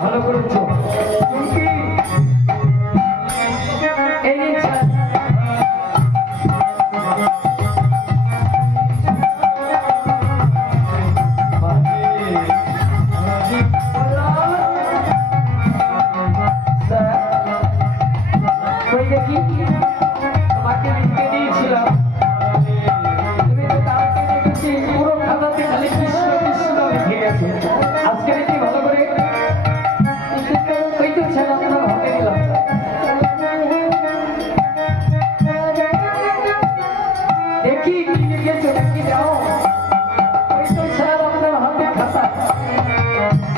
ভালো করেছো কি এই নিচ্ছা দেখি তোমাকে লিখতে দিয়েছিলাম তুমি তো কালকে দেখেছি পুরো খাতাতে খালি কৃষ্ণ কৃষ্ণ লিখে গেছে আজকে দেখি ভালো করে ওই তো ছেলে আপনার হাতে দিলাম দেখি কি লিখেছো দেখি যাও ওই তো ছেলে আপনার হাতে খাতা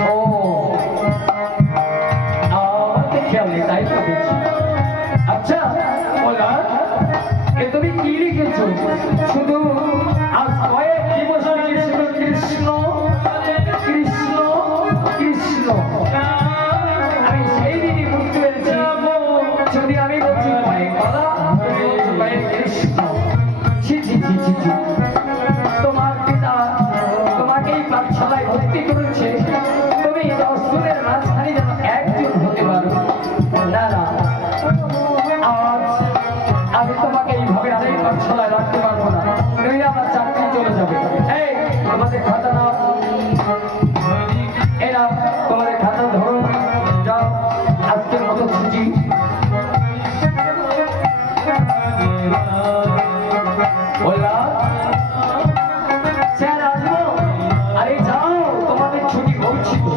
ও আমাকে খেয়াল নেই তাই তো দেখছি আচ্ছা বলা এ তুমি কি লিখেছো শুধু আজ কয়েক দিবস লিখেছিল কৃষ্ণ কৃষ্ণ কৃষ্ণ আমি সেই দিনই বুঝতে পেরেছি যদি আমি বলছি কয়েক বলা কয়েক কৃষ্ণ ছি ছি ছি ছি ছি তোমার পিতা তোমাকেই পাঠশালায় ভর্তি করেছে তুমি অস্ত্রের মাঝখানে যেন একজন হতে পারো না না আমি তোমাকে এইভাবে আরেক পাঠশালায় রাখতে পারবো না নইলে আমার চাকরি চলে যাবে এই আমাদের খাতা নাও এরা তোমাদের খাতা ধরো যাও আজকের মতো ছুটি বললাম স্যার আসবো আরে যাও তোমাদের ছুটি বলছি তো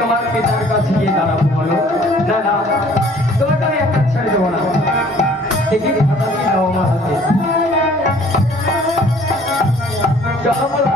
তোমার পিতার কাছে গিয়ে দাঁড়াবো বলো না না তোমাকে আমি একটা ছেড়ে দেবো না দেখি খাতা কি দাও আমার হাতে চলো